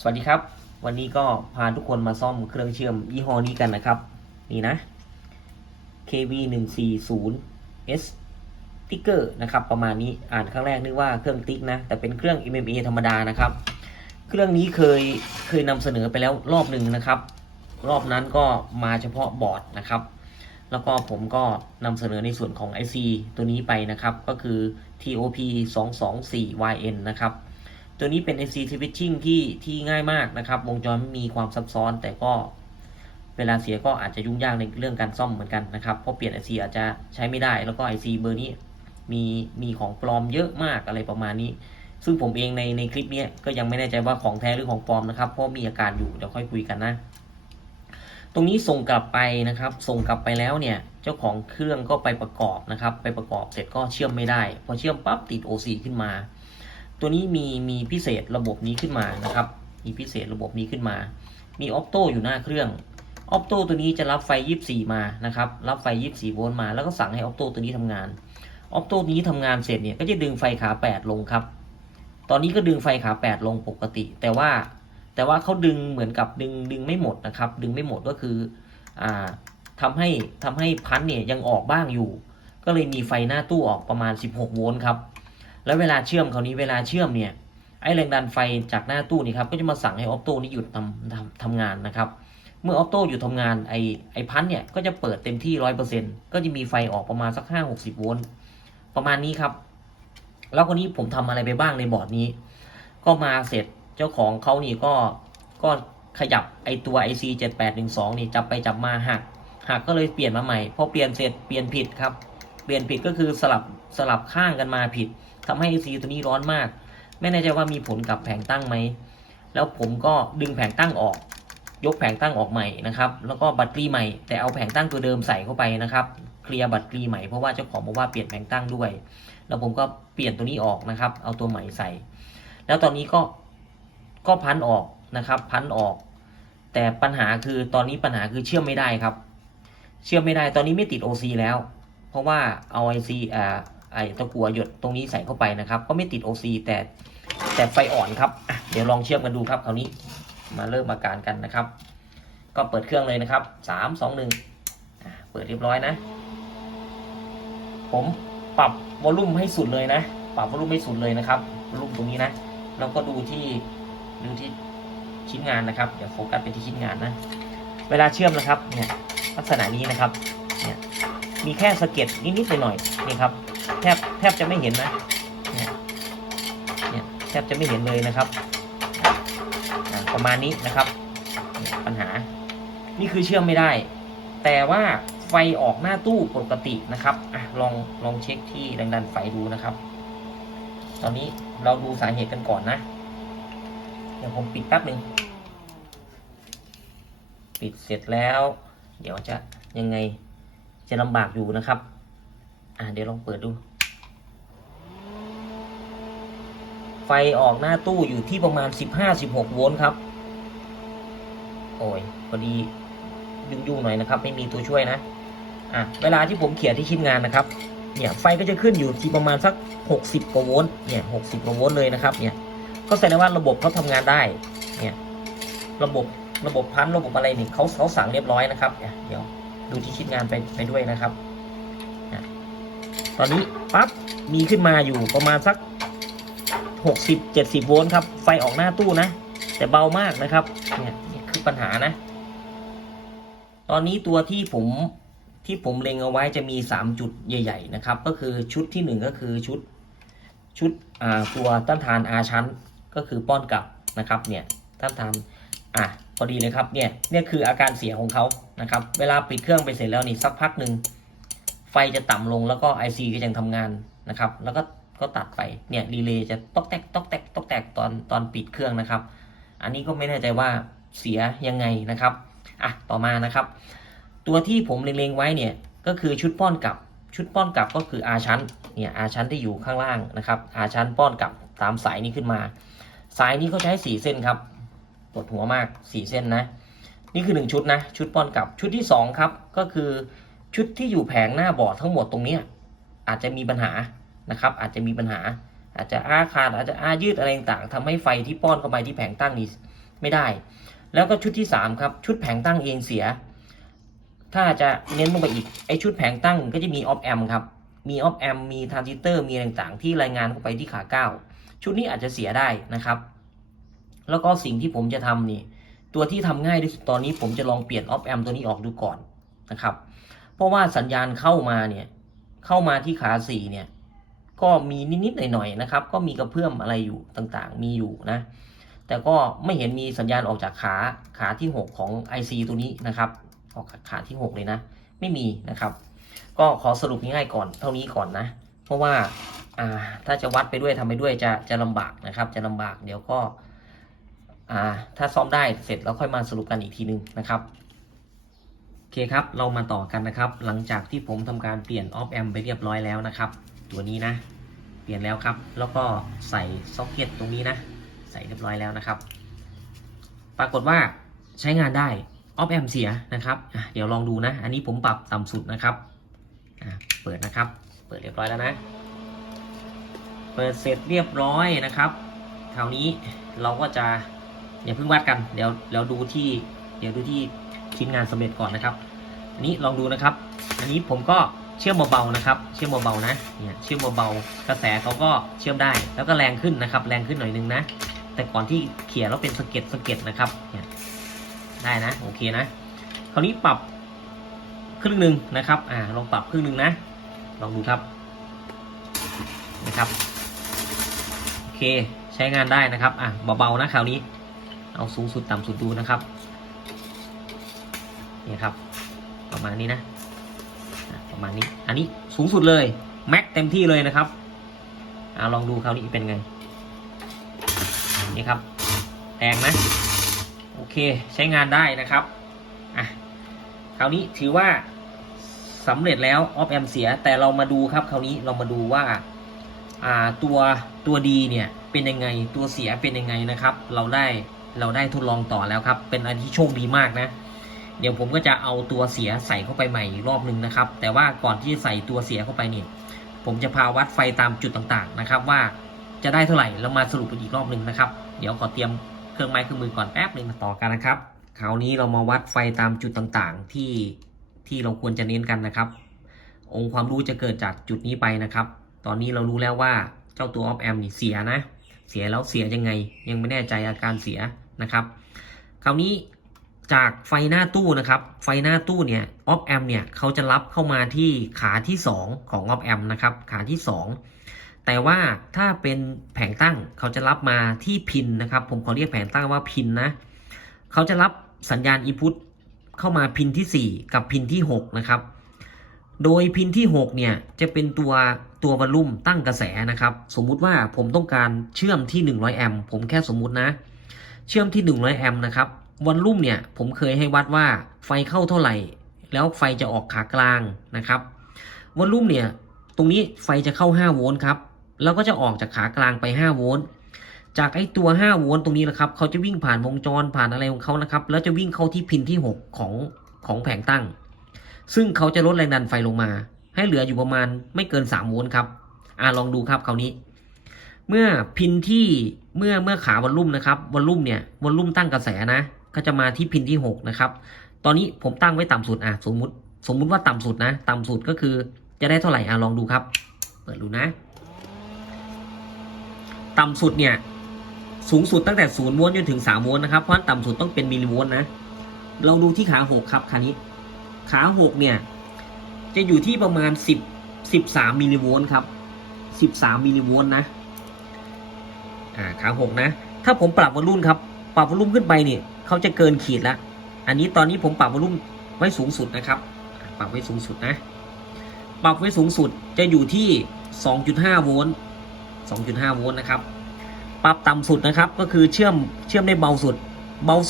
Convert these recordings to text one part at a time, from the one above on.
สวัสดีครับวันนี้ก็พาทุกคนมาซ่อมเครื่องเชื่อมยี่ห้อนี้กันนะครับนี่นะ KV140S ติ๊กเกอร์นะครับประมาณนี้อ่านครั้งแรกนึกว่าเครื่องติ๊กนะแต่เป็นเครื่อง MMA ธรรมดานะครับเครื่องนี้เคยนำเสนอไปแล้วรอบหนึ่งนะครับรอบนั้นก็มาเฉพาะบอร์ดนะครับแล้วก็ผมก็นำเสนอในส่วนของ IC ตัวนี้ไปนะครับก็คือ TOP224YN นะครับตัวนี้เป็น IC Switching ที่ง่ายมากนะครับวงจรไม่มีความซับซ้อนแต่ก็เวลาเสียก็อาจจะยุ่งยากในเรื่องการซ่อมเหมือนกันนะครับเพราะเปลี่ยน IC อาจจะใช้ไม่ได้แล้วก็ IC เบอร์นี้มีของปลอมเยอะมากอะไรประมาณนี้ซึ่งผมเองในคลิปนี้ก็ยังไม่แน่ใจว่าของแท้หรือของปลอมนะครับเพราะมีอาการอยู่เดี๋ยวค่อยคุยกันนะตรงนี้ส่งกลับไปนะครับส่งกลับไปแล้วเนี่ยเจ้าของเครื่องก็ไปประกอบนะครับไปประกอบเสร็จก็เชื่อมไม่ได้พอเชื่อมปั๊บติด OC ขึ้นมาตัวนี้มีพิเศษระบบนี้ขึ้นมานะครับมีพิเศษระบบนี้ขึ้นมามีออปโต้อยู่หน้าเครื่องออปโต้ตัวนี้จะรับไฟ24มานะครับรับไฟ24โวลต์มาแล้วก็สั่งให้ออปโต้ตัวนี้ทำงานออปโต้นี้ทำงานเสร็จเนี่ยก็จะดึงไฟขา8ลงครับตอนนี้ก็ดึงไฟขา8ลงปกติแต่ว่าเขาดึงเหมือนกับดึงไม่หมดนะครับดึงไม่หมดก็คือทำให้พันเนี่ยยังออกบ้างอยู่ก็เลยมีไฟหน้าตู้ออกประมาณ16โวลต์ครับแล้วเวลาเชื่อมเวลาเชื่อมเนี่ยไอ้แรงดันไฟจากหน้าตู้นี่ครับก็จะมาสั่งให้ออปโต้นี้หยุดทำงานนะครับเมื่อออปโต้หยุดทำงานไอพันเนี่ยก็จะเปิดเต็มที่ 100% ก็จะมีไฟออกประมาณสัก5-60โวลต์ประมาณนี้ครับแล้วคนนี้ผมทำอะไรไปบ้างในบอร์ดนี้ก็มาเสร็จเจ้าของเขานี่ก็ขยับไอตัว IC 7812นี่จับไปจับมาหักก็เลยเปลี่ยนมาใหม่พอเปลี่ยนเสร็จเปลี่ยนผิดครับเปลี่ยนผิดก็คือสลับข้างกันมาผิดทำให้ IC ตัวนี้ร้อนมากไม่แน่ใจว่ามีผลกับแผงตั้งไหมแล้วผมก็ดึงแผงตั้งออกยกแผงตั้งออกใหม่นะครับแล้วก็บัตรรีใหม่แต่เอาแผงตั้งตัวเดิมใส่เข้าไปนะครับเคลียร์บัตรรีใหม่เพราะว่าเจ้าของบอกว่าเปลี่ยนแผงตั้งด้วยแล้วผมก็เปลี่ยนตัวนี้ออกนะครับเอาตัวใหม่ใส่แล้วตอนนี้ก็พันออกนะครับพันออกแต่ปัญหาคือตอนนี้ปัญหาคือเชื่อมไม่ได้ครับเชื่อมไม่ได้ตอนนี้ไม่ติด OC แล้วเพราะว่าเอา IC ตะกั่วหยดตรงนี้ใส่เข้าไปนะครับก็ไม่ติด OC แต่ไฟอ่อนครับเดี๋ยวลองเชื่อมกันดูครับคราวนี้มาเริ่มอาการกันนะครับก็เปิดเครื่องเลยนะครับ3 2 1เปิดเรียบร้อยนะผมปรับวอลลุ่มให้สุดเลยนะปรับวอลลุ่มให้สุดเลยนะครับวอลลุ่มตรงนี้นะแล้วก็ดูที่ชิ้นงานนะครับเดี๋ยวโฟกัสไปที่ชิ้นงานนะเวลาเชื่อมนะครับเนี่ยลักษณะนี้นะครับเนี่ยมีแค่สะเก็ดนิดๆหน่อยๆนี่ครับแทบจะไม่เห็นนะเนี่ยแทบจะไม่เห็นเลยนะครับประมาณนี้นะครับปัญหานี่คือเชื่อมไม่ได้แต่ว่าไฟออกหน้าตู้ปกตินะครับลองเช็คที่แรงดันไฟดูนะครับตอนนี้เราดูสาเหตุกันก่อนนะเดี๋ยวผมปิดแป๊บหนึ่งปิดเสร็จแล้วเดี๋ยวจะยังไงจะลำบากอยู่นะครับเดี๋ยวลองเปิดดูไฟออกหน้าตู้อยู่ที่ประมาณ15-16โวลต์ครับโอ้ยพอดียุ่งๆหน่อยนะครับไม่มีตัวช่วยนะเวลาที่ผมเขียนที่ชิ้นงานนะครับเนี่ยไฟก็จะขึ้นอยู่ที่ประมาณสัก60กว่าโวลต์เนี่ย60กว่าโวลต์เลยนะครับเนี่ยก็แสดงว่าระบบเขาทำงานได้เนี่ยระบบพันระบบอะไรนี่เขาสั่งเรียบร้อยนะครับเดี๋ยวดูที่ชิ้นงานไปด้วยนะครับตอนนี้ปั๊บมีขึ้นมาอยู่ประมาณสัก60-70โวลต์ครับไฟออกหน้าตู้นะแต่เบามากนะครับเนี่ยนี่คือปัญหานะตอนนี้ตัวที่ผมเล็งเอาไว้จะมี3จุดใหญ่ๆนะครับก็คือชุดที่1ก็คือชุดตัวต้านทาน R ชั้นก็คือป้อนกลับนะครับเนี่ยต้านทานพอดีเลยครับเนี่ยคืออาการเสียของเขานะครับเวลาปิดเครื่องไปเสร็จแล้วนี่สักพักหนึ่งไฟจะต่ำลงแล้วก็ IC ก็ยังทำงานนะครับแล้วก็ตัดไปเนี่ยรีเลย์จะต๊อกแตกตอนปิดเครื่องนะครับอันนี้ก็ไม่แน่ใจว่าเสียยังไงนะครับต่อมานะครับตัวที่ผมเล็งๆไว้เนี่ยก็คือชุดป้อนกลับก็คือ R ชั้นเนี่ย R ชั้นที่อยู่ข้างล่างนะครับ R ชั้นป้อนกลับตามสายนี้ขึ้นมาสายนี้เขาใช้4เส้นครับปวดหัวมาก4เส้นนะนี่คือ1ชุดนะชุดป้อนกลับชุดที่2ครับก็คือชุดที่อยู่แผงหน้าบอร์ดทั้งหมดตรงนี้อาจจะมีปัญหานะครับอาจจะมีปัญหาอาจจะขาดอาจจะยืดอะไรต่างทำให้ไฟที่ป้อนเข้าไปที่แผงตั้งนี้ ไม่ได้ แล้วก็ชุดที่3ครับชุดแผงตั้งเองเสียถ้าจะเน้นลงไปอีกไอชุดแผงตั้งก็จะมีออฟแอมครับมีออฟแอมมีทรานซิสเตอร์มีต่างๆที่รายงานเข้าไปที่ขา9ชุดนี้อาจจะเสียได้นะครับแล้วก็สิ่งที่ผมจะทำนี่ตัวที่ทำง่ายที่สุดตอนนี้ผมจะลองเปลี่ยนออฟแอมตัวนี้ออกดูก่อนนะครับเพราะว่าสัญญาณเข้ามาที่ขา4เนี่ยก็มีนิดๆหน่อยๆนะครับก็มีกระเพื่อมอะไรอยู่ต่างๆมีอยู่นะแต่ก็ไม่เห็นมีสัญญาณออกจากขาที่6ของ IC ตัวนี้นะครับออกขาที่6เลยนะไม่มีนะครับก็ขอสรุปง่ายๆก่อนเท่านี้ก่อนนะเพราะว่าถ้าจะวัดไปด้วยทำไปด้วยจะลำบากนะครับจะลำบากเดี๋ยวก็ถ้าซ้อมได้เสร็จแล้วค่อยมาสรุปกันอีกทีนึงนะครับโอเคครับเรามาต่อกันนะครับหลังจากที่ผมทำการเปลี่ยนออฟแอมไปเรียบร้อยแล้วนะครับตัวนี้นะเปลี่ยนแล้วครับแล้วก็ใส่ซ็อกเก็ตตรงนี้นะใส่เรียบร้อยแล้วนะครับปรากฏว่าใช้งานได้ออฟแอมเสียนะครับเดี๋ยวลองดูนะอันนี้ผมปรับต่ำสุดนะครับเปิดนะครับเปิดเรียบร้อยแล้วนะเปิดเสร็จเรียบร้อยนะครับคราวนี้เราก็จะอย่าเพิ่งวัดกันเดี๋ยวดูที่ชิ้นงานสำเร็จก่อนนะครับอันนี้ลองดูนะครับอันนี้ผมก็เชื่อมเบาๆนะครับเชื่อมเบาๆนะเนี่ยเชื่อมเบาๆกระแสเขาก็เชื่อมได้แล้วก็แรงขึ้นนะครับแรงขึ้นหน่อยนึงนะแต่ก่อนที่เขี่ยแล้วเป็นสะเก็ดนะครับเนี่ยได้นะโอเคนะคราวนี้ปรับครึ่งหนึ่งนะครับลองปรับครึ่งหนึ่งนะลองดูครับนะครับโอเคใช้งานได้นะครับเบาๆนะคราวนี้เอาสูงสุดต่ำสุดดูนะครับนี่ครับประมาณนี้นะประมาณนี้อันนี้สูงสุดเลยแม็กเต็มที่เลยนะครับลองดูคราวนี้เป็นไงนี่ครับแรงนะโอเคใช้งานได้นะครับคราวนี้ถือว่าสำเร็จแล้วออฟแอมเสียแต่เรามาดูครับคราวนี้เรามาดูว่าตัวดีเนี่ยเป็นยังไงตัวเสียเป็นยังไงนะครับเราได้ทดลองต่อแล้วครับเป็นอันที่โชคดีมากนะเดี๋ยวผมก็จะเอาตัวเสียใส่เข้าไปใหม่อีกรอบนึงนะครับแต่ว่าก่อนที่จะใส่ตัวเสียเข้าไปนี่ผมจะพาวัดไฟตามจุดต่างๆนะครับว่าจะได้เท่าไหร่แล้วมาสรุปกันอีกรอบนึงนะครับเดี๋ยวขอเตรียมเครื่องไม้เครื่องมือก่อนแป๊บนึงมาต่อกันนะครับคราวนี้เรามาวัดไฟตามจุดต่างๆที่เราควรจะเน้นกันนะครับองค์ความรู้จะเกิดจากจุดนี้ไปนะครับตอนนี้เรารู้แล้วว่าเจ้าตัวออฟแอมนี่เสียนะเสียแล้วเสียยังไงยังไม่แน่ใจอาการเสียนะครับคราวนี้จากไฟหน้าตู้นะครับไฟหน้าตู้เนี่ยออฟแอมเนี่ยเขาจะรับเข้ามาที่ขาที่2ของออฟแอมนะครับขาที่2แต่ว่าถ้าเป็นแผงตั้งเขาจะรับมาที่พินนะครับผมขอเรียกแผงตั้งว่าพินนะเขาจะรับสัญญาณอินพุตเข้ามาพินที่4กับพินที่6นะครับโดยพินที่6เนี่ยจะเป็นตัววอลลุ่มตั้งกระแสนะครับสมมุติว่าผมต้องการเชื่อมที่100แอมป์ผมแค่สมมุตินะเชื่อมที่100แอมป์นะครับวอลลุ่มเนี่ยผมเคยให้วัดว่าไฟเข้าเท่าไหร่แล้วไฟจะออกขากลางนะครับวอลลุ่มเนี่ยตรงนี้ไฟจะเข้า5โวลต์ครับแล้วก็จะออกจากขากลางไป5โวลต์จากไอ้ตัว5โวลต์ตรงนี้นะครับเขาจะวิ่งผ่านวงจรผ่านอะไรของเขานะครับแล้วจะวิ่งเข้าที่พินที่6ของแผงตั้งซึ่งเขาจะลดแรงดันไฟลงมาให้เหลืออยู่ประมาณไม่เกิน3โวลต์ครับลองดูครับคราวนี้เมื่อพินที่เมื่อขาวอลลุ่มนะครับวอลลุ่มเนี่ยวอลลุ่มตั้งกระแสนะก็จะมาที่พินที่6นะครับตอนนี้ผมตั้งไว้ต่ำสุดสมมุติว่าต่ำสุดนะต่ำสุดก็คือจะได้เท่าไหร่ลองดูครับเปิดดูนะต่ำสุดเนี่ยสูงสุดตั้งแต่0โวลต์จนถึง3โวลต์นะครับเพราะต่ำสุดต้องเป็นมิลลิโวลต์นะเราดูที่ขา6ครับคันนี้ขา6เนี่ยจะอยู่ที่ประมาณ13มิลลิโวลต์ครับ13มิลลิโวลต์นะขา6นะถ้าผมปรับวอลลุ่มครับปรับวอลลุ่มขึ้นไปเนี่ยเขาจะเกินขีดแล้วอันนี้ตอนนี้ผมปรับวอลลุ่มไว้สูงสุดนะครับปรับไว้สูงสุดนะปรับไว้สูงสุดจะอยู่ที่ 2.5 โวลต์ 2.5 โวลต์นะครับปรับต่ำสุดนะครับก็คือเชื่อมได้เบา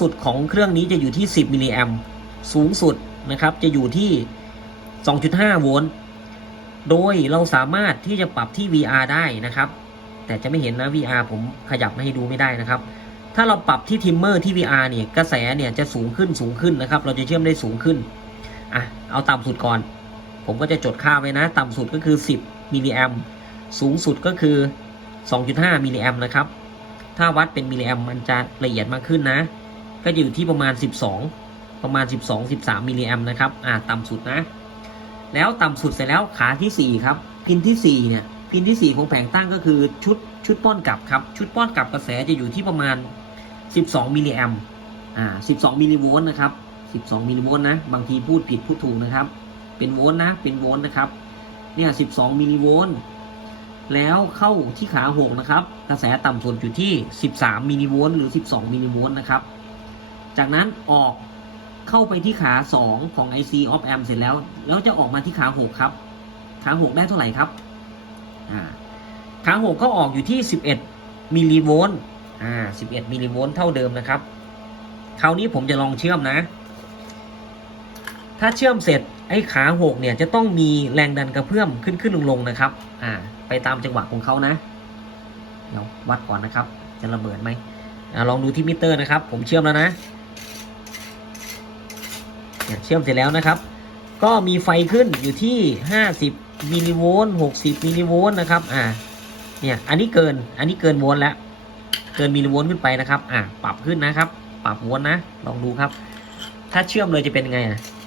สุดของเครื่องนี้จะอยู่ที่10มิลลิแอมป์สูงสุดนะครับจะอยู่ที่ 2.5 โวลต์โดยเราสามารถที่จะปรับที่ VR ได้นะครับแต่จะไม่เห็นนะ VR ผมขยับมาให้ดูไม่ได้นะครับถ้าเราปรับที่ทิมเมอร์ที่ VR เนี่ยกระแสเนี่ยจะสูงขึ้นนะครับเราจะเชื่อมได้สูงขึ้นเอาต่ำสุดก่อนผมก็จะจดค่าไว้นะต่ำสุดก็คือ10มิลลิแอมป์สูงสุดก็คือ 2.5 มิลลิแอมป์นะครับ ถ้าวัดเป็นมิลลิแอมมันจะละเอียดมากขึ้นนะก็จะอยู่ที่ประมาณ12 13มิลลิแอมนะครับต่ำสุดนะแล้วต่ำสุดเสร็จแล้วขาที่4ครับพินที่4เนี่ยพินที่4ของแผงตั้งก็คือชุดป้อนกลับครับชุดป้อนกลับกระแสจะอยู่ที่ประมาณ12มิลลิแอม12มิลลิโวลต์นะครับ12มิลลิโวลต์นะบางทีพูดผิดพูดถูกนะครับเป็นโวลต์นะเป็นโวลต์นะครับเนี่ย12มิลลิโวลต์แล้วเข้าที่ขา6นะครับกระแสต่ำสุดอยู่ที่13มิลลิโวลต์หรือ12มิลลิโวลต์นะครับจากนั้นออกเข้าไปที่ขา2ของ IC op amp เสร็จแล้วจะออกมาที่ขา6ครับขา6ได้เท่าไหร่ครับขา6ก็ออกอยู่ที่11มิลลิโวลต์11มิลลิโวลต์เท่าเดิมนะครับคราวนี้ผมจะลองเชื่อมนะถ้าเชื่อมเสร็จไอ้ขา6เนี่ยจะต้องมีแรงดันกระเพื่อมขึ้นลงนะครับไปตามจังหวะของเขานะเดี๋ยววัดก่อนนะครับจะระเบิดไหมลองดูที่มิเตอร์นะครับผมเชื่อมแล้วนะเชื่อมเสร็จแล้วนะครับก็มีไฟขึ้นอยู่ที่50มิลลิโวลต์60มิลลิโวลต์นะครับเนี่ยอันนี้เกินโวลต์แล้วเกินมิลลิโวลต์ขึ้นไปนะครับปรับขึ้นนะครับปรับโวลต์นะลองดูครับถ้าเชื่อมเลยจะเป็นยังไง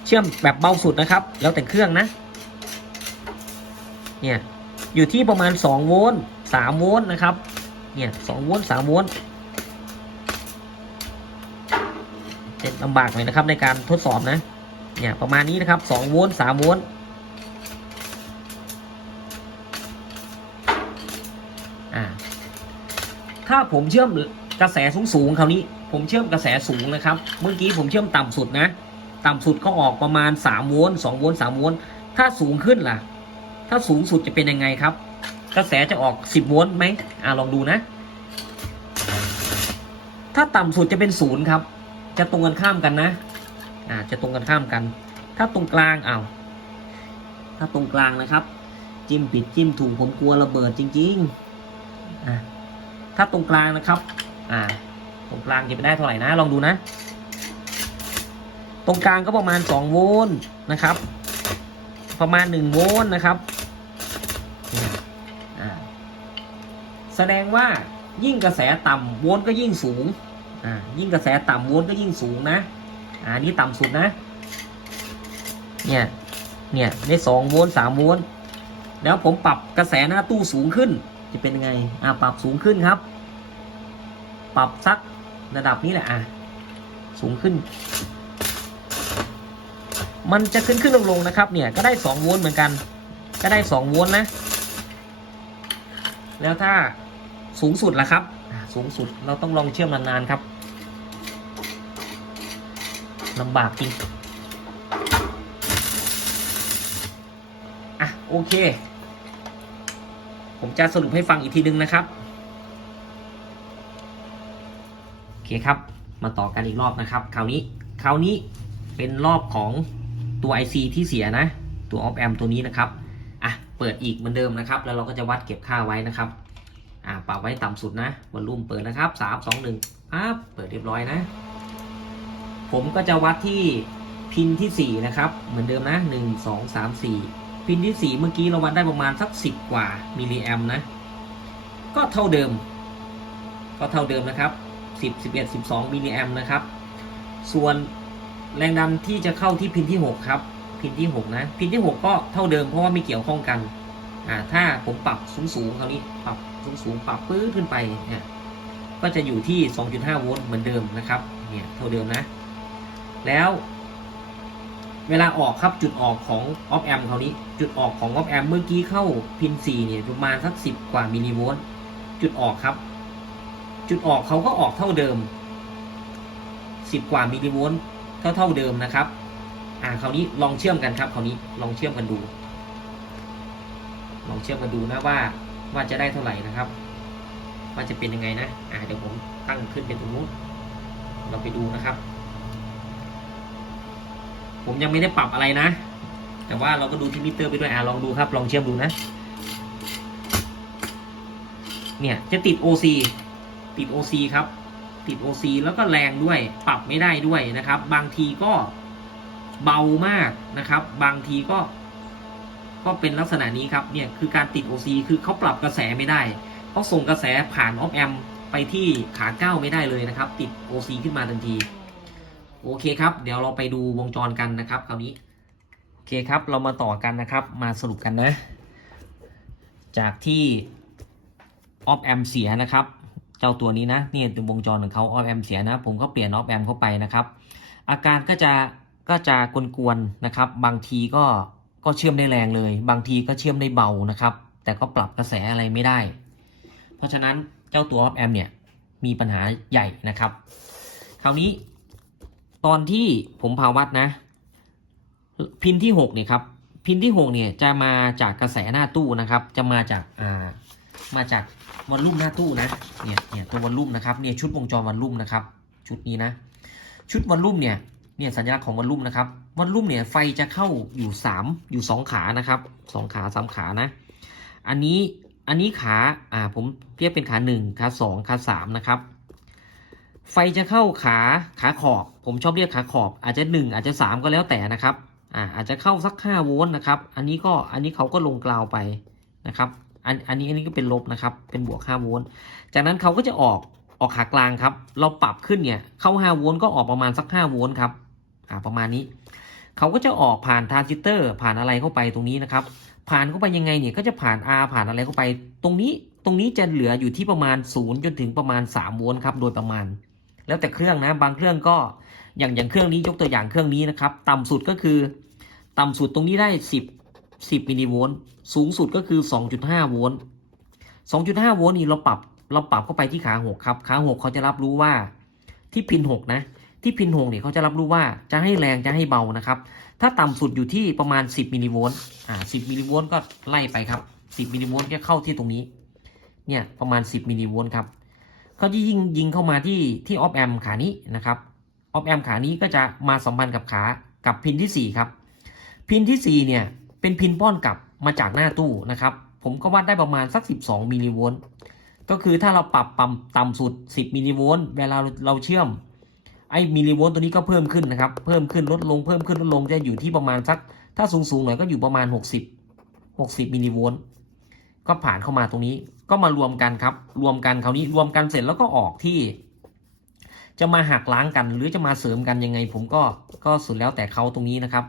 เชื่อมแบบเบาสุดนะครับแล้วแต่เครื่องนะเนี่ยอยู่ที่ประมาณ2โวลต์3โวลต์นะครับเนี่ย2โวลต์3โวลต์จะลำบากหน่อยนะครับในการทดสอบนะเนี่ยประมาณนี้นะครับ2โวลต์3โวลต์ถ้าผมเชื่อมกระแสสูงคราวนี้ผมเชื่อมกระแสสูงนะครับเมื่อกี้ผมเชื่อมต่ำสุดนะต่ำสุดก็ออกประมาณ3โวลต์2โวลต์3โวลต์ถ้าสูงขึ้นล่ะถ้าสูงสุดจะเป็นยังไงครับกระแสจะออก10โวลต์ไหมลองดูนะถ้าต่ำสุดจะเป็น0ครับจะตรงกันข้ามกันนะจะตรงกันข้ามกันถ้าตรงกลางถ้าตรงกลางนะครับจิ้มผิดจิ้มถูกผมกลัวระเบิดจริงๆถ้าตรงกลางนะครับตรงกลางจะไปได้เท่าไหร่นะลองดูนะตรงกลางก็ประมาณ2โวลต์นะครับประมาณ1โวลต์นะครับแสดงว่ายิ่งกระแสต่ำโวลต์ก็ยิ่งสูงยิ่งกระแสต่ำโวลต์ก็ยิ่งสูงนะนี่ต่ำสุดนะเนี่ยได้2โวลต์3โวลต์แล้วผมปรับกระแสหน้าตู้สูงขึ้นจะเป็นยังไงปรับสูงขึ้นครับปรับสักระดับนี้แหละสูงขึ้นมันจะขึ้นลงนะครับเนี่ยก็ได้2โวลต์เหมือนกันก็ได้2โวลต์นะแล้วถ้าสูงสุดล่ะครับสูงสุดเราต้องลองเชื่อมนานๆครับลำบากจริงโอเคผมจะสรุปให้ฟังอีกทีนึงนะครับโอเคครับมาต่อกันอีกรอบนะครับคราวนี้เป็นรอบของตัว IC ที่เสียนะตัว op amp ตัวนี้นะครับเปิดอีกเหมือนเดิมนะครับแล้วเราก็จะวัดเก็บค่าไว้นะครับปรับไว้ต่ำสุดนะวอลลุ่มเปิดนะครับ3 2 1เปิดเรียบร้อยนะผมก็จะวัดที่พินที่4นะครับเหมือนเดิมนะ1 2 3 4พินที่4เมื่อกี้เราวัดได้ประมาณสัก10กว่ามิลลิแอมนะก็เท่าเดิมนะครับ10 11 12มิลลิแอมนะครับส่วนแรงดันที่จะเข้าที่พินที่6ครับพินที่6นะพินที่6ก็เท่าเดิมเพราะว่าไม่เกี่ยวข้องกันถ้าผมปรับสูงคราวนี้ปรับสูงปรับปื้ดขึ้นไปเนี่ยก็จะอยู่ที่ 2.5 โวลต์เหมือนเดิมนะครับเนี่ยเท่าเดิมนะแล้วเวลาออกครับจุดออกของ op amp คราวนี้จุดออกของ op amp เมื่อกี้เข้าพิน4เนี่ยประมาณสัก10กว่ามิลลิโวลต์จุดออกครับจุดออกเขาก็ออกเท่าเดิม10กว่ามิลลิโวลต์เท่าเดิมนะครับคราวนี้ลองเชื่อมกันครับคราวนี้ลองเชื่อมกันดูนะว่าจะได้เท่าไหร่นะครับว่าจะเป็นยังไงนะเดี๋ยวผมตั้งขึ้นเป็นตรงนู้นเราไปดูนะครับผมยังไม่ได้ปรับอะไรนะแต่ว่าเราก็ดูที่มิเตอร์ไปด้วยลองดูครับลองเชื่อมดูนะเนี่ยจะติด OC ครับติด OC แล้วก็แรงด้วยปรับไม่ได้ด้วยนะครับบางทีก็เบามากนะครับบางทีก็เป็นลักษณะนี้ครับเนี่ยคือการติด OC คือเขาปรับกระแสไม่ได้เขาส่งกระแสผ่าน op amp ไปที่ขา9ไม่ได้เลยนะครับติด OC ขึ้นมาทันทีโอเคครับเดี๋ยวเราไปดูวงจรกันนะครับคราวนี้โอเคครับเรามาต่อกันนะครับมาสรุปกันนะจากที่ออฟแอมเสียนะครับเจ้าตัวนี้นะนี่เป็นวงจรของเขาออฟแอมเสียนะผมก็เปลี่ยนออฟแอมเข้าไปนะครับอาการก็จะกวนๆนะครับบางทีก็เชื่อมได้แรงเลยบางทีก็เชื่อมได้เบานะครับแต่ก็ปรับกระแสอะไรไม่ได้เพราะฉะนั้นเจ้าตัวออฟแอมเนี่ยมีปัญหาใหญ่นะครับคราวนี้ตอนที่ผมพาวัดนะพินที่6เนี่ยครับพินที่6เนี่ยจะมาจากกระแสหน้าตู้นะครับจะมาจากวอลลุ่มหน้าตู้นะเนี่ยตัววอลลุ่มนะครับเนี่ยชุดวงจรวอลลุ่มนะครับชุดนี้นะชุดวอลลุ่มเนี่ยสัญลักษณ์ของวอลลุ่มนะครับวอลลุ่มเนี่ยไฟจะเข้าอยู่2ขานะครับ2ขา3ขานะอันนี้ขาผมเรียกเป็นขา1ขา2ขา3นะครับไฟจะเข้าขาขอบผมชอบเรียกขาขอบอาจจะ1อาจจะ3ก็แล้วแต่นะครับอาจจะเข้าสัก5โวลต์นะครับอันนี้เขาก็ลงกราวไปนะครับอันนี้ก็เป็นลบนะครับเป็นบวก5โวลต์จากนั้นเขาก็จะออกขากลางครับเราปรับขึ้นเนี่ยเข้า5โวลต์ก็ออกประมาณสัก5โวลต์ครับประมาณนี้เขาก็จะออกผ่านทรานซิสเตอร์ผ่านอะไรเข้าไปตรงนี้นะครับผ่านเข้าไปยังไงเนี่ยก็จะผ่าน R ผ่านอะไรเข้าไปตรงนี้จะเหลืออยู่ที่ประมาณ0จนถึงประมาณ3โวลต์ครับโดยประมาณแล้วแต่เครื่องนะบางเครื่องก็อย่างเครื่องนี้ยกตัวอย่างเครื่องนี้นะครับต่ำสุดก็คือต่ำสุดตรงนี้ได้10มิลลิโวลต์สูงสุดก็คือ 2.5 โวลต์ 2.5 โวลต์นี่เราปรับเข้าไปที่ขา6ครับขา6เขาจะรับรู้ว่าที่พิน6นะที่พิน6เนี่ยเขาจะรับรู้ว่าจะให้แรงจะให้เบานะครับถ้าต่ำสุดอยู่ที่ประมาณ10มิลลิโวลต์10มิลลิโวลต์ก็ไล่ไปครับ10มิลลิโวลต์ก็เข้าที่ตรงนี้เนี่ยประมาณ10มิลลิโวลต์ครับเขาจะยิงเข้ามาที่ออฟแอมขานี้นะครับออฟแอมขานี้ก็จะมาสัมพันธ์กับพินที่4ครับพินที่4เนี่ยเป็นพินป้อนกลับมาจากหน้าตู้นะครับผมก็วัดได้ประมาณสัก12มิลลิโวลต์ก็คือถ้าเราปรับต่ำสุด10มิลลิโวลต์เวลาเราเชื่อมไอ้มิลลิโวลต์ตัวนี้ก็เพิ่มขึ้นนะครับเพิ่มขึ้นลดลงเพิ่มขึ้นลดลงจะอยู่ที่ประมาณสักถ้าสูงหน่อยก็อยู่ประมาณ60มิลลิโวลต์ก็ผ่านเข้ามาตรงนี้ก็มารวมกันครับรวมกันคราวนี้รวมกันเสร็จแล้วก็ออกที่จะมาหักล้างกันหรือจะมาเสริมกันยังไงผมก็สุดแล้วแต่เขาตรงนี้นะครับ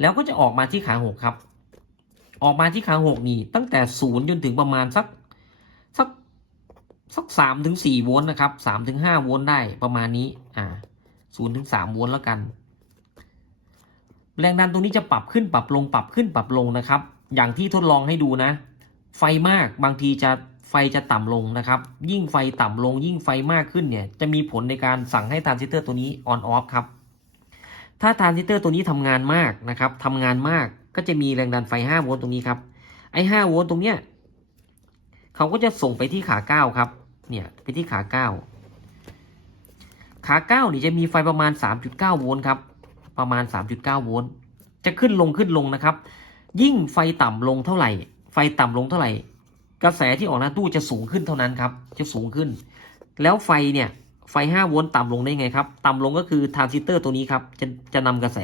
แล้วก็จะออกมาที่ขา6ครับออกมาที่ขา6นี่ตั้งแต่0จนถึงประมาณสัก3ถึง4โวลต์นะครับ3ถึง5โวลต์ได้ประมาณนี้0ถึง3โวลต์แล้วกันแรงดันตรงนี้จะปรับขึ้นปรับลงปรับขึ้นปรับลงนะครับอย่างที่ทดลองให้ดูนะไฟมากบางทีไฟจะต่ำลงนะครับยิ่งไฟต่ำลงยิ่งไฟมากขึ้นเนี่ยจะมีผลในการสั่งให้ทรานซิสเตอร์ตัวนี้ออนออฟครับถ้าทรานซิสเตอร์ตัวนี้ทำงานมากนะครับทำงานมากก็จะมีแรงดันไฟ5โวลต์ตรงนี้ครับไอ้5โวลต์ตรงเนี้ยเขาก็จะส่งไปที่ขา9ครับเนี่ยไปที่ขา9นี่จะมีไฟประมาณ 3.9 โวลต์ครับประมาณ 3.9 โวลต์จะขึ้นลงนะครับยิ่งไฟต่ำลงเท่าไหร่ไฟต่ำลงเท่าไหร่กระแสที่ออกหน้าตู้จะสูงขึ้นเท่านั้นครับจะสูงขึ้นแล้วไฟ5โวลต์ต่ำลงได้ไงครับต่ำลงก็คือทรานซิสเตอร์ตัวนี้ครับจะนำกระแส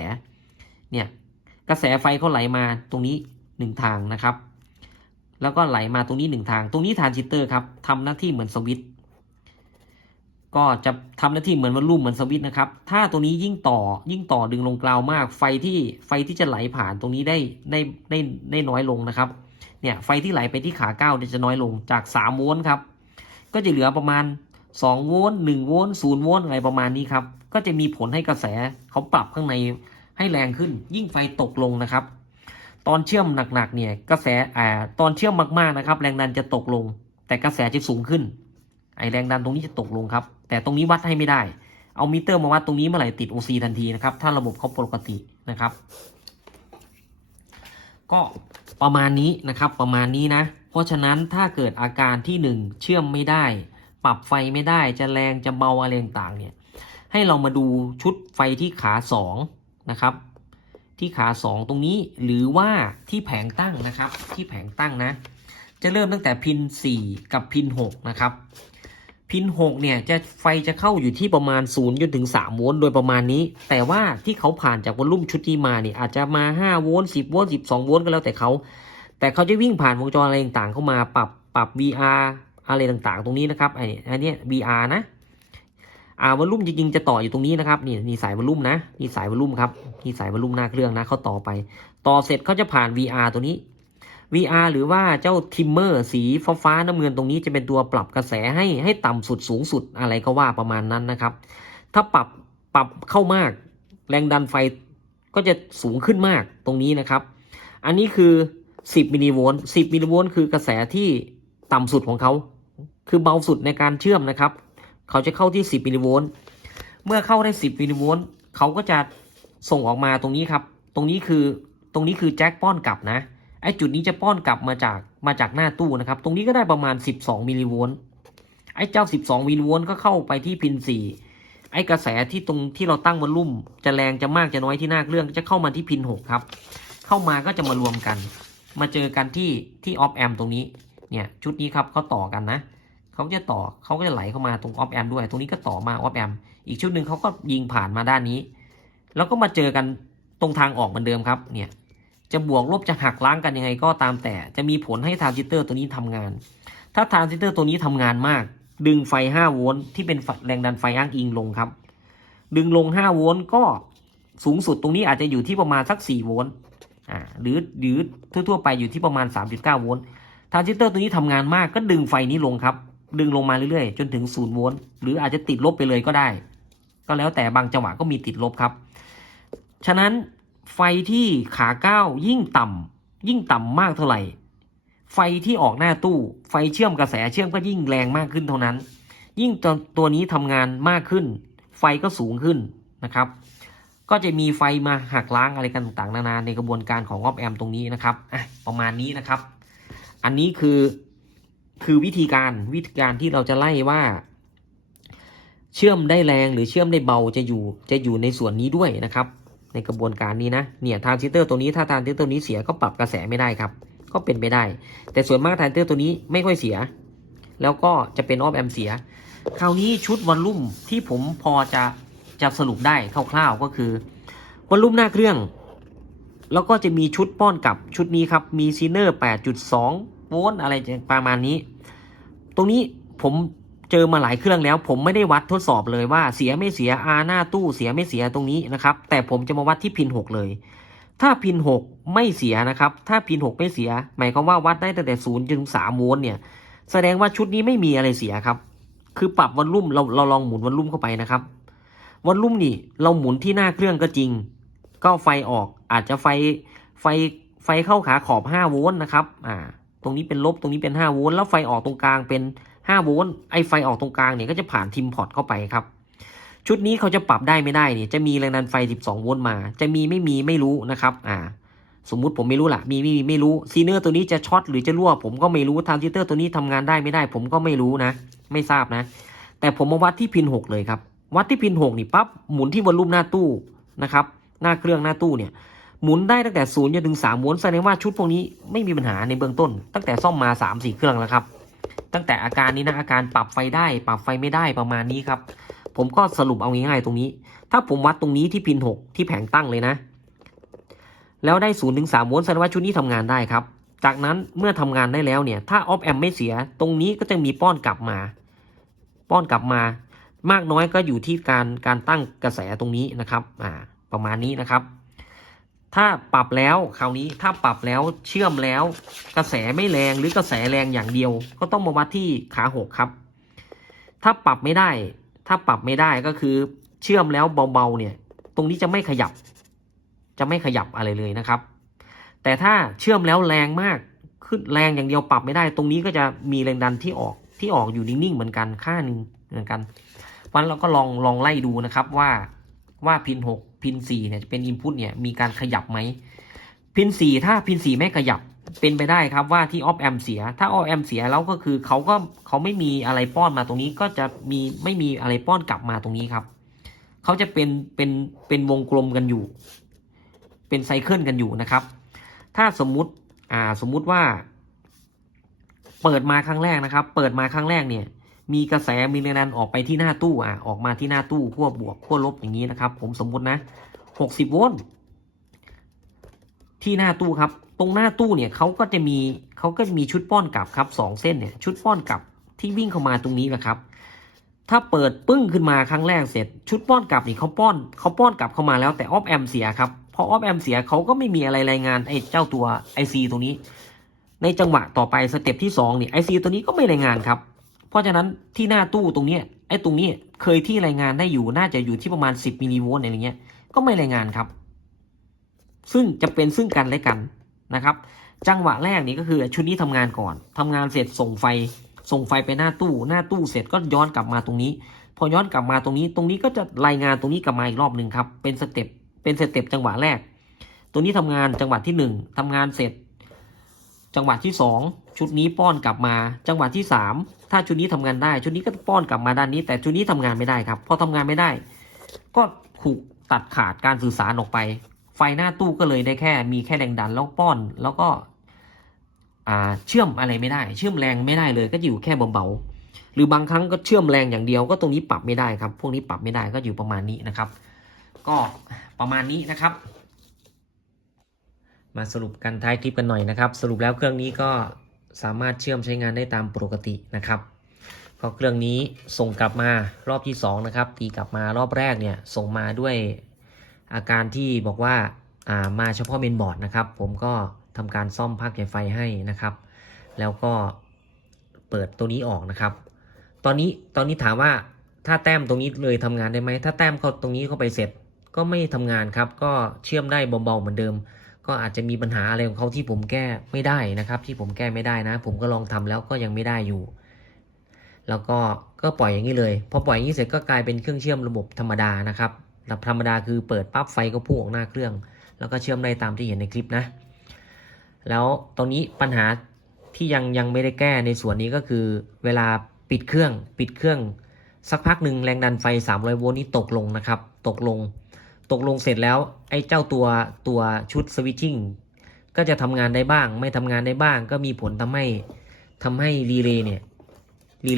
เนี่ยกระแสไฟเขาไหลมาตรงนี้1ทางนะครับแล้วก็ไหลมาตรงนี้1ทางตรงนี้ทรานซิสเตอร์ครับทำหน้าที่เหมือนสวิตช์ก็จะทำหน้าที่เหมือนวอลลุ่มเหมือนสวิตช์นะครับถ้าตัวนี้ยิ่งต่อดึงลงกราวมากไฟที่จะไหลผ่านตรงนี้ได้น้อยลงนะครับเนี่ยไฟที่ไหลไปที่ขา9จะน้อยลงจาก3โวลต์ครับก็จะเหลือประมาณ2โวลต์1โวลต์0โวลต์อะไรประมาณนี้ครับก็จะมีผลให้กระแสเขาปรับข้างในให้แรงขึ้นยิ่งไฟตกลงนะครับตอนเชื่อมหนักๆเนี่ยกระแสตอนเชื่อมมากๆนะครับแรงดันจะตกลงแต่กระแสจะสูงขึ้นไอแรงดันตรงนี้จะตกลงครับแต่ตรงนี้วัดให้ไม่ได้เอามิเตอร์มาวัดตรงนี้เมื่อไหร่ติด OC ทันทีนะครับถ้าระบบเขาปกตินะครับก็ประมาณนี้นะครับประมาณนี้นะเพราะฉะนั้นถ้าเกิดอาการที่1เชื่อมไม่ได้ปรับไฟไม่ได้จะแรงจะเบาอะไรต่างๆเนี่ยให้เรามาดูชุดไฟที่ขา2นะครับที่ขา2ตรงนี้หรือว่าที่แผงตั้งนะครับที่แผงตั้งนะจะเริ่มตั้งแต่พิน4กับพิน6นะครับพิน6เนี่ยไฟจะเข้าอยู่ที่ประมาณ0จนถึง3โวลต์โดยประมาณนี้แต่ว่าที่เขาผ่านจากวอลลุ่มชุดที่มาเนี่ยอาจจะมา5โวลต์10โวลต์12โวลต์ก็แล้วแต่เขาจะวิ่งผ่านวงจรอะไรต่างๆเข้ามาปรับ VR อะไรต่างๆตรงนี้นะครับอันนี้ VR นะวอลลุ่มจริงๆจะต่ออยู่ตรงนี้นะครับนี่สายวอลลุ่มนะนี่สายวอลลุ่มครับนี่สายวอลลุ่มหน้าเครื่องนะเขาต่อไปต่อเสร็จเขาจะผ่าน VR ตัวนี้ VR หรือว่าเจ้าทิมเมอร์สีฟ้าน้ำเงินตรงนี้จะเป็นตัวปรับกระแสให้ต่ำสุดสูงสุดอะไรก็ว่าประมาณนั้นนะครับถ้าปรับเข้ามากแรงดันไฟก็จะสูงขึ้นมากตรงนี้นะครับอันนี้คือ10มิลลิโวลต์10มิลลิโวลต์คือกระแสที่ต่ำสุดของเขาคือเบาสุดในการเชื่อมนะครับเขาจะเข้าที่10มิลลิโวลต์เมื่อเข้าได้10มิลลิโวลต์เขาก็จะส่งออกมาตรงนี้ครับตรงนี้คือแจ็คป้อนกลับนะไอ้จุดนี้จะป้อนกลับมาจากหน้าตู้นะครับตรงนี้ก็ได้ประมาณ12มิลลิโวลต์ไอ้เจ้า12มิลลิโวลต์ก็เข้าไปที่พิน4ไอ้กระแสที่ตรงที่เราตั้งวอลลุ่มจะแรงจะมากจะน้อยที่หน้าเครื่องจะเข้ามาที่พิน6ครับเข้ามาก็จะมารวมกันมาเจอกันที่ออฟแอมตรงนี้เนี่ยชุดนี้ครับเขาต่อกันนะเขาก็จะไหลเข้ามาตรงออฟแอมด้วยตรงนี้ก็ต่อมาออฟแอมอีกชุดหนึ่งเขาก็ยิงผ่านมาด้านนี้แล้วก็มาเจอกันตรงทางออกเหมือนเดิมครับเนี่ยจะบวกลบจะหักล้างกันยังไงก็ตามแต่จะมีผลให้ทรานซิสเตอร์ตัวนี้ทำงานถ้าทรานซิสเตอร์ตัวนี้ทำงานมากดึงไฟ5โวลต์ที่เป็นแรงดันไฟอ้างอิงลงครับดึงลง5โวลต์ก็สูงสุดตรงนี้อาจจะอยู่ที่ประมาณสัก4โวลต์หรือทั่วๆไปอยู่ที่ประมาณ 3.9 โวลต์ทรานซิสเตอร์ตัวนี้ทำงานมากก็ดึงไฟนี้ลงครับดึงลงมาเรื่อยๆจนถึง0โวลต์หรืออาจจะติดลบไปเลยก็ได้ก็แล้วแต่บางจังหวะก็มีติดลบครับฉะนั้นไฟที่ขา9ยิ่งต่ำมากเท่าไหร่ไฟที่ออกหน้าตู้ไฟเชื่อมกระแสเชื่อมก็ยิ่งแรงมากขึ้นเท่านั้นยิ่งตัวนี้ทำงานมากขึ้นไฟก็สูงขึ้นนะครับก็จะมีไฟมาหักล้างอะไรกันต่างๆนานาในกระบวนการของออฟแอมตรงนี้นะครับประมาณนี้นะครับอันนี้คือวิธีการที่เราจะไล่ว่าเชื่อมได้แรงหรือเชื่อมได้เบาจะอยู่ในส่วนนี้ด้วยนะครับในกระบวนการนี้นะเนี่ยทรานซิสเตอร์ตัวนี้ถ้าทรานซิสเตอร์ตัวนี้เสียก็ปรับกระแสไม่ได้ครับก็เป็นไปได้แต่ส่วนมากทรานซิสเตอร์ตัวนี้ไม่ค่อยเสียแล้วก็จะเป็นออฟแอมเสียคราวนี้ชุดวอลลุ่มที่ผมพอจะสรุปได้คร่าวๆก็คือวอลลุ่มหน้าเครื่องแล้วก็จะมีชุดป้อนกลับชุดนี้ครับมีซีเนอร์ 8.2 โวลต์อะไรประมาณนี้ตรงนี้ผมเจอมาหลายเครื่องแล้วผมไม่ได้วัดทดสอบเลยว่าเสียไม่เสียหน้าตู้เสียไม่เสียตรงนี้นะครับแต่ผมจะมาวัดที่พิน6เลยถ้าพิน6ไม่เสียนะครับถ้าพิน6ไม่เสียหมายความว่าวัดได้ตั้งแต่0ถึง3โวลต์เนี่ยแสดงว่าชุดนี้ไม่มีอะไรเสียครับคือปรับวอลลุ่มเราลองหมุนวอลลุ่มเข้าไปนะครับวอลลุ่มนี่เราหมุนที่หน้าเครื่องก็จริงก็ไฟออกอาจจะไฟเข้าขาขอบ5โวลต์นะครับตรงนี้เป็นลบตรงนี้เป็น5โวลต์แล้วไฟออกตรงกลางเป็น5โวลต์ไฟออกตรงกลางเนี่ยก็จะผ่านทิมพอร์ตเข้าไปครับชุดนี้เขาจะปรับได้ไม่ได้เนี่ยจะมีแรงดันไฟ12โวลต์มาจะมีไม่รู้นะครับสมมุติผมไม่รู้ล่ะมีไม่รู้ซีเนอร์ตัวนี้จะช็อตหรือจะรั่วผมก็ไม่รู้ทรานซิสเตอร์ตัวนี้ทำงานได้ไม่ได้ผมก็ไม่รู้นะไม่ทราบนะแต่ผมมาวัดที่พิน6เลยครับวัดที่พิน6นี่ปั๊บหมุนที่วอลลุ่มหน้าตู้นะครับหน้าเครื่องหน้าตู้เนี่ยหมุนได้ตั้งแต่0จนถึง3โวลต์แสดงว่าชุดพวกนี้ไม่มีปัญหาในเบื้องต้นตั้งแต่ซ่อมมา 3-4 เครื่องแล้วครับตั้งแต่อาการนี้นะอาการปรับไฟได้ปรับไฟไม่ได้ประมาณนี้ครับผมก็สรุปเอาง่ายๆตรงนี้ถ้าผมวัดตรงนี้ที่พิน6ที่แผงตั้งเลยนะแล้วได้0ถึง3โวลต์แสดงว่าชุดนี้ทำงานได้ครับจากนั้นเมื่อทำงานได้แล้วเนี่ยถ้าออฟแอมไม่เสียตรงนี้ก็จะมีป้อนกลับมามากน้อยก็อยู่ที่การตั้งกระแสตรงนี้นะครับประมาณนี้นะครับถ้าปรับแล้วคราวนี้ถ้าปรับแล้วเชื่อมแล้วกระแสไม่แรงหรือกระแสแรงอย่างเดียวก็ต้องมาวัดที่ขา6ครับถ้าปรับไม่ได้ก็คือเชื่อมแล้วเบาๆเนี่ยตรงนี้จะไม่ขยับอะไรเลยนะครับแต่ถ้าเชื่อมแล้วแรงมากขึ้นแรงอย่างเดียวปรับไม่ได้ตรงนี้ก็จะมีแรงดันที่ออกอยู่นิ่งๆเหมือนกันค่านึงเหมือนกันวันเราก็ลองไล่ดูนะครับว่าพิน6พิน4เนี่ยจะเป็นอินพุตเนี่ยมีการขยับไหมพิน4ถ้าพิน4ไม่ขยับเป็นไปได้ครับว่าที่ออฟแอมเสียถ้าออฟแอมเสียแล้วก็คือเขาไม่มีอะไรป้อนมาตรงนี้ก็จะไม่มีอะไรป้อนกลับมาตรงนี้ครับเขาจะเป็นวงกลมกันอยู่เป็นไซเคิลกันอยู่นะครับถ้าสมมุติว่าเปิดมาครั้งแรกนะครับเปิดมาครั้งแรกเนี่ยมีกระแสมีแรงดันออกไปที่หน้าตู้ออกมาที่หน้าตู้ขั้วบวกขั้วลบอย่างนี้นะครับผมสมมุตินะ60โวลต์ที่หน้าตู้ครับตรงหน้าตู้เนี่ยเขาก็จะมีชุดป้อนกลับครับ2เส้นเนี่ยชุดป้อนกลับ ที่วิ่งเข้ามาตรงนี้นะครับถ้าเปิดปึ้งขึ้นมาครั้งแรกเสร็จชุดป้อนกลับนี่เขาป้อนกลับเข้ามาแล้วแต่ออฟแอมเสียครับพอออฟแอมเสียเขาก็ไม่มีอะไรรายงานไอ้เจ้าตัว IC ตัวนี้ในจังหวะต่อไปสเต็ปที่2นี่ IC ตัวนี้ก็ไม่รายงานครับเพราะฉะนั้นที่หน้าตู้ตรงนี้ไอ้ตรงนี้เคยที่รายงานได้อยู่น่าจะอยู่ที่ประมาณ10มิลลิโวลต์อะไรเงี้ยก็ไม่รายงานครับซึ่งจะเป็นซึ่งกันและกันนะครับจังหวะแรกนี่ก็คือชุดนี้ทำงานก่อนทำงานเสร็จส่งไฟไปหน้าตู้เสร็จก็ย้อนกลับมาตรงนี้พอย้อนกลับมาตรงนี้ก็จะรายงานตรงนี้กลับมาอีกรอบหนึ่งครับเป็นสเต็ปจังหวะแรกตัวนี้ทำงานจังหวะที่1ทำงานเสร็จจังหวะที่2ชุดนี้ป้อนกลับมาจังหวะที่3ถ้าชุดนี้ทำงานได้ชุดนี้ก็ป้อนกลับมาด้านนี้แต่ชุดนี้ทำงานไม่ได้ครับพอทำงานไม่ได้ก็ถูกตัดขาดการสื่อสารออกไปไฟหน้าตู้ก็เลยได้แค่มีแค่แรงดันแล้วป้อนแล้วก็เชื่อมอะไรไม่ได้เชื่อมแรงไม่ได้เลยก็อยู่แค่เบาๆหรือบางครั้งก็เชื่อมแรงอย่างเดียวก็ตรงนี้ปรับไม่ได้ครับพวกนี้ปรับไม่ได้ก็อยู่ประมาณนี้นะครับก็ประมาณนี้นะครับมาสรุปกันท้ายคลิปกันหน่อยนะครับสรุปแล้วเครื่องนี้ก็สามารถเชื่อมใช้งานได้ตามปกตินะครับก็เครื่องนี้ส่งกลับมารอบที่2นะครับตีกลับมารอบแรกเนี่ยส่งมาด้วยอาการที่บอกว่ามาเฉพาะเมนบอร์ดนะครับผมก็ทำการซ่อมภาคใยไฟให้นะครับแล้วก็เปิดตัวนี้ออกนะครับตอนนี้ถามว่าถ้าแต้มตรงนี้เลยทำงานได้ไหมถ้าแต้มเขาตรงนี้เข้าไปเสร็จก็ไม่ทำงานครับก็เชื่อมได้เบาๆเหมือนเดิมก็อาจจะมีปัญหาอะไรของเขาที่ผมแก้ไม่ได้นะครับที่ผมแก้ไม่ได้นะผมก็ลองทำแล้วก็ยังไม่ได้อยู่แล้วก็ปล่อยอย่างนี้เลยพอปล่อยอย่างนี้เสร็จก็กลายเป็นเครื่องเชื่อมระบบธรรมดานะครับระบบธรรมดาคือเปิดปั๊บไฟก็พุ่งออกหน้าเครื่องแล้วก็เชื่อมได้ตามที่เห็นในคลิปนะแล้วตอนนี้ปัญหาที่ยังไม่ได้แก้ในส่วนนี้ก็คือเวลาปิดเครื่องสักพักหนึ่งแรงดันไฟ300โวลต์นี้ตกลงนะครับตกลงเสร็จแล้วไอ้เจ้าตัวชุดสวิตชิ่งก็จะทำงานได้บ้างไม่ทำงานได้บ้างก็มีผลทำให้รีเ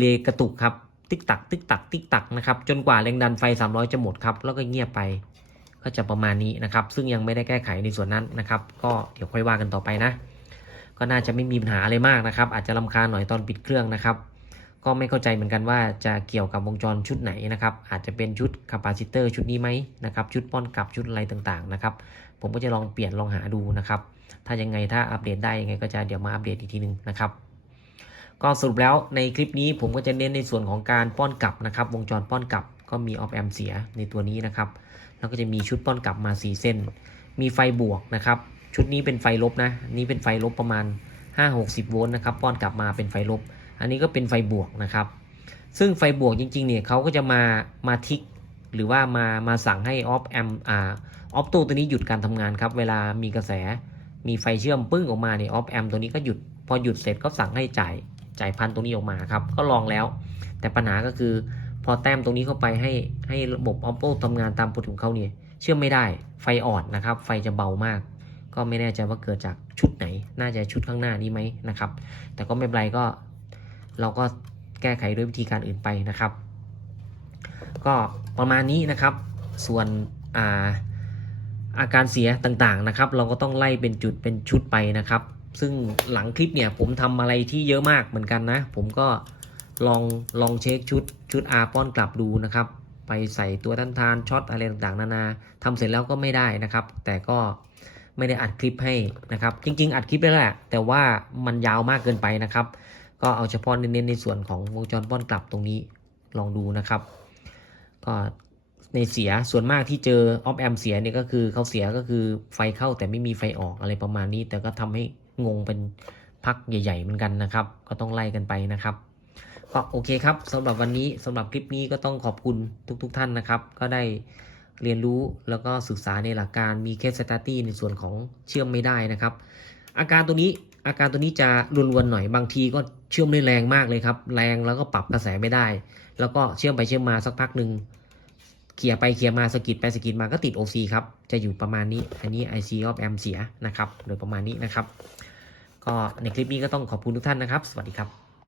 ลย์กระตุกครับติ๊กตักนะครับจนกว่าแรงดันไฟ300จะหมดครับแล้วก็เงียบไปก็จะประมาณนี้นะครับซึ่งยังไม่ได้แก้ไขในส่วนนั้นนะครับก็เดี๋ยวค่อยว่ากันต่อไปนะก็น่าจะไม่มีปัญหาอะไรมากนะครับอาจจะรำคาญหน่อยตอนปิดเครื่องนะครับก็ไม่เข้าใจเหมือนกันว่าจะเกี่ยวกับวงจรชุดไหนนะครับอาจจะเป็นชุดคาปาซิเตอร์ชุดนี้ไหมนะครับชุดป้อนกลับชุดอะไรต่างๆนะครับผมก็จะลองเปลี่ยนลองหาดูนะครับถ้าอัปเดตได้ยังไงก็จะเดี๋ยวมาอัปเดตอีกทีนึงนะครับก็สรุปแล้วในคลิปนี้ผมก็จะเน้นในส่วนของการป้อนกลับนะครับวงจรป้อนกลับก็มีออฟแอมเสียในตัวนี้นะครับแล้วก็จะมีชุดป้อนกลับมา4เส้นมีไฟบวกนะครับชุดนี้เป็นไฟลบนะนี่เป็นไฟลบประมาณ 5-60 โวลต์นะครับป้อนกลับมาเป็นไฟลบอันนี้ก็เป็นไฟบวกนะครับซึ่งไฟบวกจริงๆเนี่ยเขาก็จะมาทิกหรือว่ามาสั่งให้ออฟแอมออฟตัวนี้หยุดการทำงานครับเวลามีกระแสมีไฟเชื่อมปึ้งออกมาเนี่ยออฟแอมตัวนี้ก็หยุดพอหยุดเสร็จก็สั่งให้จ่ายพันตรงนี้ออกมาครับก็ลองแล้วแต่ปัญหาก็คือพอแต้มตรงนี้เข้าไปให้ระบบออฟโต้ทำงานตามปกติของเขาเนี่ยเชื่อมไม่ได้ไฟอ่อนนะครับไฟจะเบามากก็ไม่แน่ใจว่าเกิดจากชุดไหนน่าจะชุดข้างหน้านี้ไหมนะครับแต่ก็ไม่เป็นไรก็เราก็แก้ไขด้วยวิธีการอื่นไปนะครับก็ประมาณนี้นะครับส่วนอาการเสียต่างๆนะครับเราก็ต้องไล่เป็นจุดเป็นชุดไปนะครับซึ่งหลังคลิปเนี่ยผมทำอะไรที่เยอะมากเหมือนกันนะผมก็ลองเช็คชุดป้อนกลับดูนะครับไปใส่ตัวต้านทานช็อตอะไรต่างๆนานาทำเสร็จแล้วก็ไม่ได้นะครับแต่ก็ไม่ได้อัดคลิปให้นะครับจริงๆอัดคลิปได้แหละแต่ว่ามันยาวมากเกินไปนะครับก็เอาเฉพาะเน้นในส่วนของวงจรป้อนกลับตรงนี้ลองดูนะครับก็ในเสียส่วนมากที่เจอออฟแอมเสียเนี่ยก็คือเขาเสียก็คือไฟเข้าแต่ไม่มีไฟออกอะไรประมาณนี้แต่ก็ทำให้งงเป็นพักใหญ่ๆเหมือนกันนะครับก็ต้องไล่กันไปนะครับก็โอเคครับสำหรับวันนี้สำหรับคลิปนี้ก็ต้องขอบคุณทุกท่านนะครับก็ได้เรียนรู้แล้วก็ศึกษาในหลักการมีเคสสตัดดี้ในส่วนของเชื่อมไม่ได้นะครับอาการตัวนี้จะรุนๆหน่อยบางทีก็เชื่อมได้แรงมากเลยครับแรงแล้วก็ปรับกระแสไม่ได้แล้วก็เชื่อมไปเชื่อมมาสักพักหนึ่งเขี่ยไปเขี่ยมาสกิดไปสกิดมาก็ติด OC ครับจะอยู่ประมาณนี้อันนี้ IC of amp เสียนะครับโดยประมาณนี้นะครับก็ในคลิปนี้ก็ต้องขอบคุณทุกท่านนะครับสวัสดีครับ